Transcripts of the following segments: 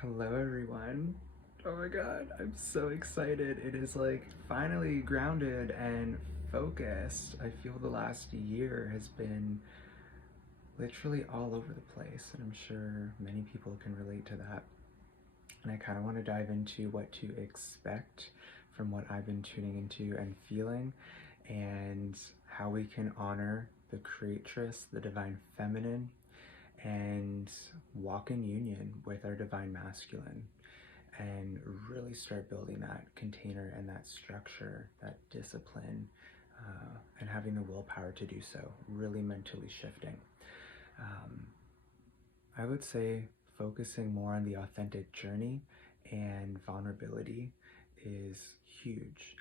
Hello everyone. Oh my god, I'm so excited. It is like finally grounded and focused. I feel the last year has been literally all over the place, and I'm sure many people can relate to that. And I kind of want to dive into what to expect from what I've been tuning into and feeling, and how we can honor the creatress, the divine feminine, and walk in union with our divine masculine and really start building that container and that structure, that discipline, and having the willpower to do so, really mentally shifting. Um, I would say focusing more on the authentic journey and vulnerability is huge.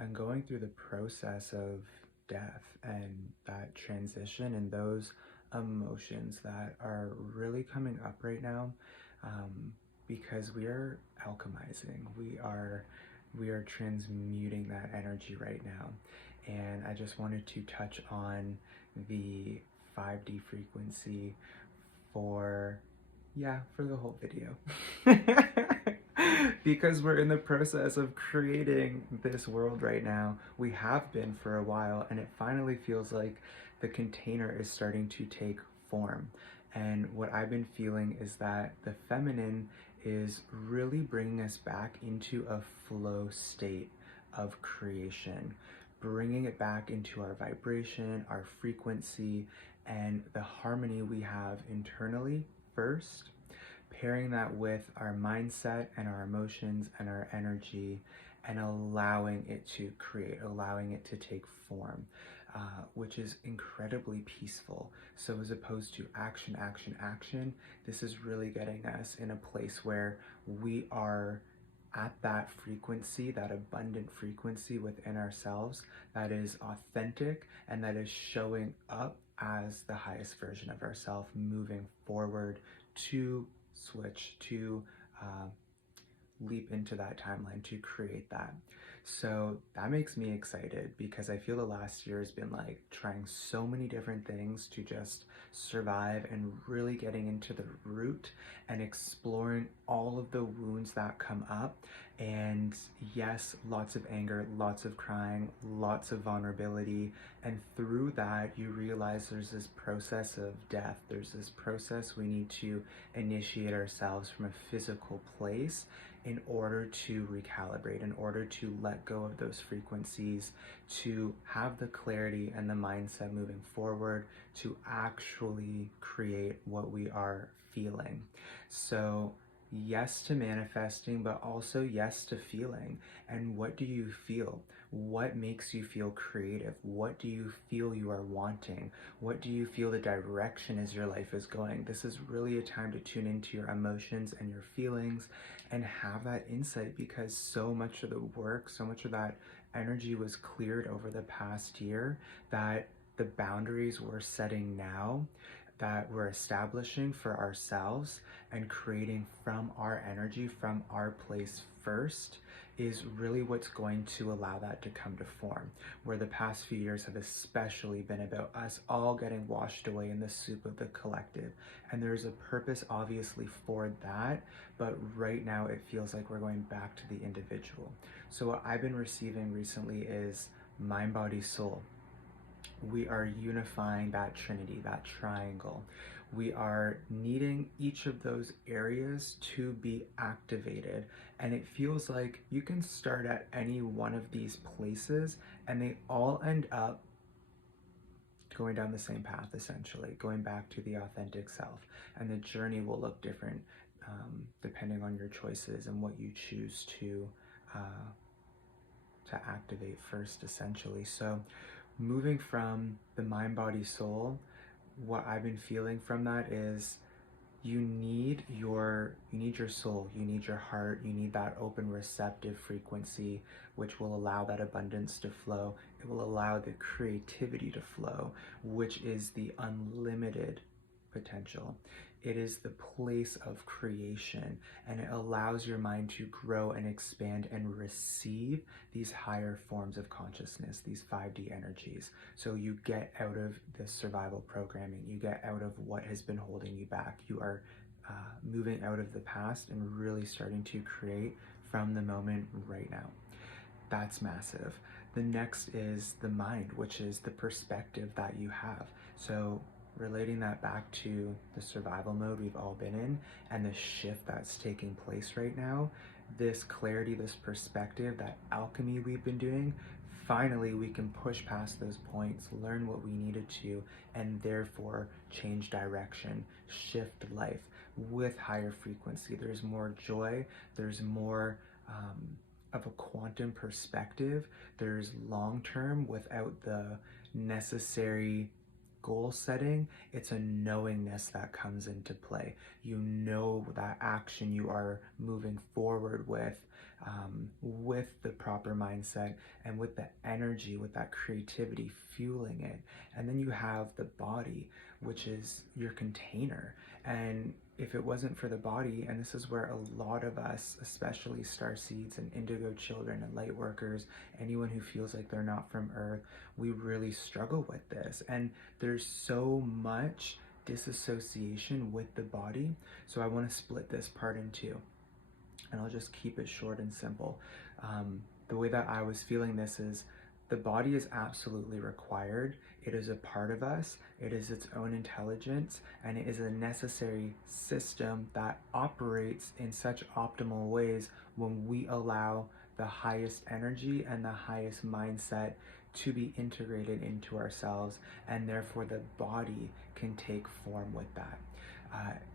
And going through the process of death and that transition and those emotions that are really coming up right now, um, because we are alchemizing, we are transmuting that energy right now. And I just wanted to touch on the 5D frequency for, yeah, for the whole video. Because we're in the process of creating this world right now. We have been for a while, and it finally feels like the container is starting to take form. And what I've been feeling is that the feminine is really bringing us back into a flow state of creation, bringing it back into our vibration, our frequency, and the harmony we have internally first, pairing that with our mindset and our emotions and our energy, and allowing it to create, allowing it to take form, which is incredibly peaceful. So, as opposed to action, action, action, this is really getting us in a place where we are at that frequency, that abundant frequency within ourselves that is authentic and that is showing up as the highest version of ourselves, moving forward to switch, to uh, leap into that timeline, to create that. So that makes me excited because I feel the last year has been like trying so many different things to just survive and really getting into the root and exploring all of the wounds that come up. And yes, lots of anger, lots of crying, lots of vulnerability. And through that, you realize there's this process of death. There's this process we need to initiate ourselves from a physical place in order to recalibrate, in order to let go of those frequencies, to have the clarity and the mindset moving forward to actually create what we are feeling. So, yes to manifesting, but also yes to feeling. And what do you feel? What makes you feel creative? What do you feel you are wanting? What do you feel the direction as your life is going? This is really a time to tune into your emotions and your feelings and have that insight, because so much of the work, so much of that energy was cleared over the past year, that the boundaries we're setting now, that we're establishing for ourselves and creating from our energy, from our place first, is really what's going to allow that to come to form. Where the past few years have especially been about us all getting washed away in the soup of the collective. And there's a purpose, obviously, for that, but right now it feels like we're going back to the individual. So, what I've been receiving recently is mind, body, soul. We are unifying that trinity, that triangle. We are needing each of those areas to be activated. And it feels like you can start at any one of these places and they all end up going down the same path, essentially, going back to the authentic self. And the journey will look different depending on your choices and what you choose uh, to activate first, essentially. So, moving from the mind, body, soul, what I've been feeling from that is you need your soul, you need your heart, you need that open receptive frequency, which will allow that abundance to flow. It will allow the creativity to flow, which is the unlimited potential. It is the place of creation, and it allows your mind to grow and expand and receive these higher forms of consciousness, these 5D energies. So you get out of the survival programming, you get out of what has been holding you back. You are moving out of the past and really starting to create from the moment right now. That's massive. The next is the mind, which is the perspective that you have. So relating that back to the survival mode we've all been in and the shift that's taking place right now, this clarity, this perspective, that alchemy we've been doing, finally we can push past those points, learn what we needed to, and therefore change direction, shift life with higher frequency. There's more joy, there's more of a quantum perspective. There's long term without the necessary goal setting. It's a knowingness that comes into play. You know that action you are moving forward with the proper mindset and with the energy, with that creativity fueling it. And then you have the body, which is your container. And if it wasn't for the body, and this is where a lot of us, especially starseeds and indigo children and light workers, anyone who feels like they're not from Earth, we really struggle with this. And there's so much disassociation with the body. So I want to split this part in two, and I'll just keep it short and simple. The way that I was feeling this is the body is absolutely required. It is a part of us. It is its own intelligence, and it is a necessary system that operates in such optimal ways when we allow the highest energy and the highest mindset to be integrated into ourselves, and therefore the body can take form with that.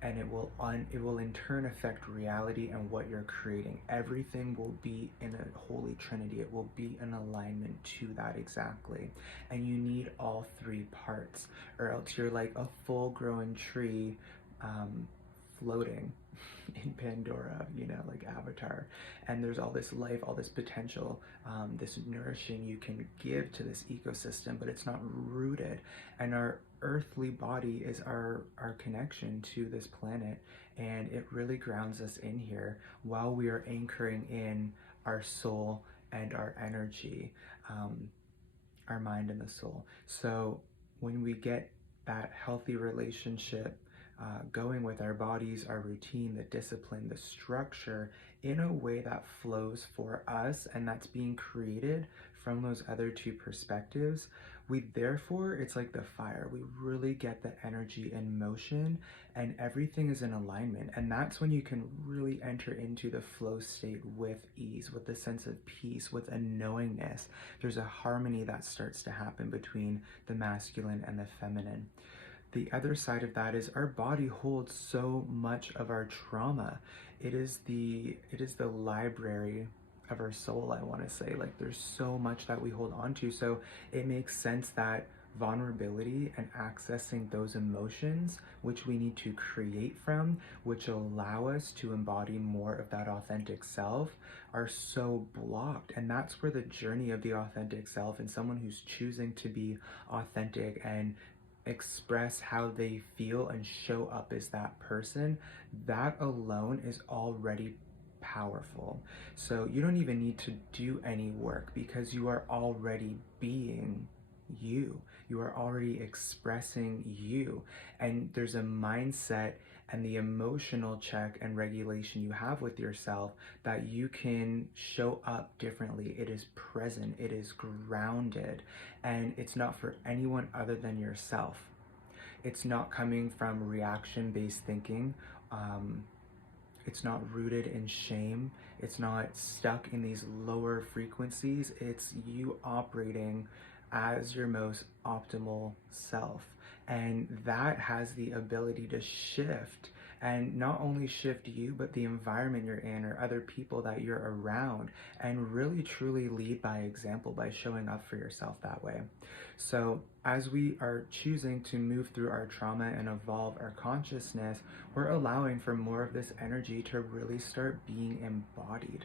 And it will in turn affect reality and what you're creating. Everything will be in a holy trinity. It will be in alignment to that exactly. And you need all three parts, or else you're like a full-grown tree floating in Pandora, like Avatar. And there's all this life, all this potential, this nourishing you can give to this ecosystem, but it's not rooted. And our earthly body is our connection to this planet, and it really grounds us in here while we are anchoring in our soul and our energy, our mind and the soul. So when we get that healthy relationship going with our bodies, our routine, the discipline, the structure in a way that flows for us and that's being created from those other two perspectives, we therefore, it's like the fire. We really get the energy in motion and everything is in alignment. And that's when you can really enter into the flow state with ease, with a sense of peace, with a knowingness. There's a harmony that starts to happen between the masculine and the feminine. The other side of that is our body holds so much of our trauma. It is the library of our soul, I want to say. Like, there's so much that we hold on to. So it makes sense that vulnerability and accessing those emotions, which we need to create from, which allow us to embody more of that authentic self, are so blocked. And that's where the journey of the authentic self and someone who's choosing to be authentic and express how they feel and show up as that person, that alone is already powerful. So you don't even need to do any work because you are already being you. You are already expressing you. And there's a mindset and the emotional check and regulation you have with yourself that you can show up differently. It is present, it is grounded, and it's not for anyone other than yourself. It's not coming from reaction-based thinking. It's not rooted in shame. It's not stuck in these lower frequencies. It's you operating as your most optimal self. And that has the ability to shift, and not only shift you, but the environment you're in or other people that you're around, and really truly lead by example by showing up for yourself that way. So as we are choosing to move through our trauma and evolve our consciousness, we're allowing for more of this energy to really start being embodied.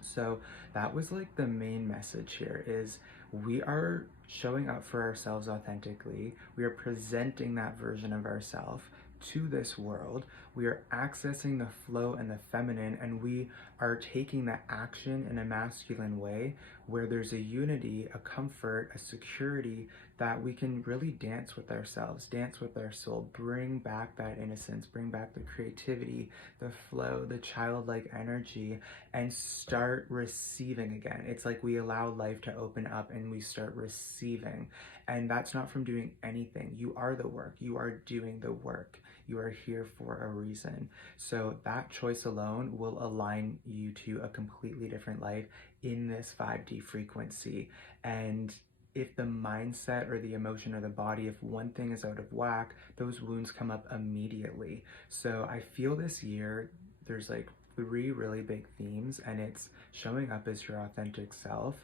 So that was like the main message here is we are showing up for ourselves authentically. We are presenting that version of ourselves to this world. We are accessing the flow and the feminine, and we are taking that action in a masculine way where there's a unity, a comfort, a security that we can really dance with ourselves, dance with our soul, bring back that innocence, bring back the creativity, the flow, the childlike energy, and start receiving again. It's like we allow life to open up and we start receiving. And that's not from doing anything. You are the work. You are doing the work. You are here for a reason. So that choice alone will align you to a completely different life in this 5D frequency. And if the mindset or the emotion or the body, if one thing is out of whack, those wounds come up immediately. So I feel this year there's like three really big themes, and it's showing up as your authentic self,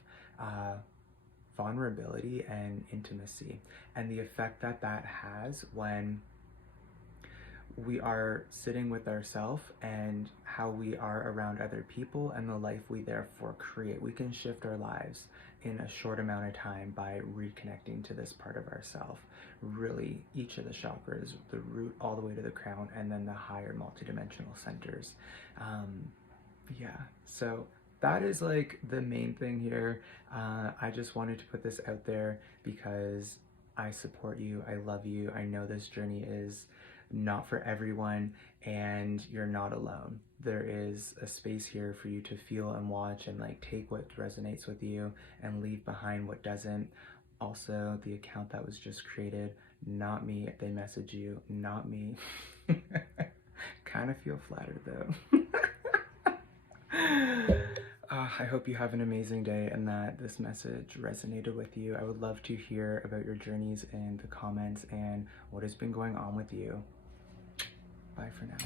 vulnerability, and intimacy, and the effect that that has when we are sitting with ourselves and how we are around other people and the life we therefore create. We can shift our lives in a short amount of time by reconnecting to this part of ourself. Really, each of the chakras, the root all the way to the crown, and then the higher multidimensional centers. Yeah, so that is like the main thing here. I just wanted to put this out there because I support you, I love you, I know this journey is not for everyone, and you're not alone. There is a space here for you to feel and watch and like take what resonates with you and leave behind what doesn't. Also, the account that was just created, not me, they message you, not me. Kind of feel flattered though. I hope you have an amazing day and that this message resonated with you. I would love to hear about your journeys in the comments and what has been going on with you. Bye for now.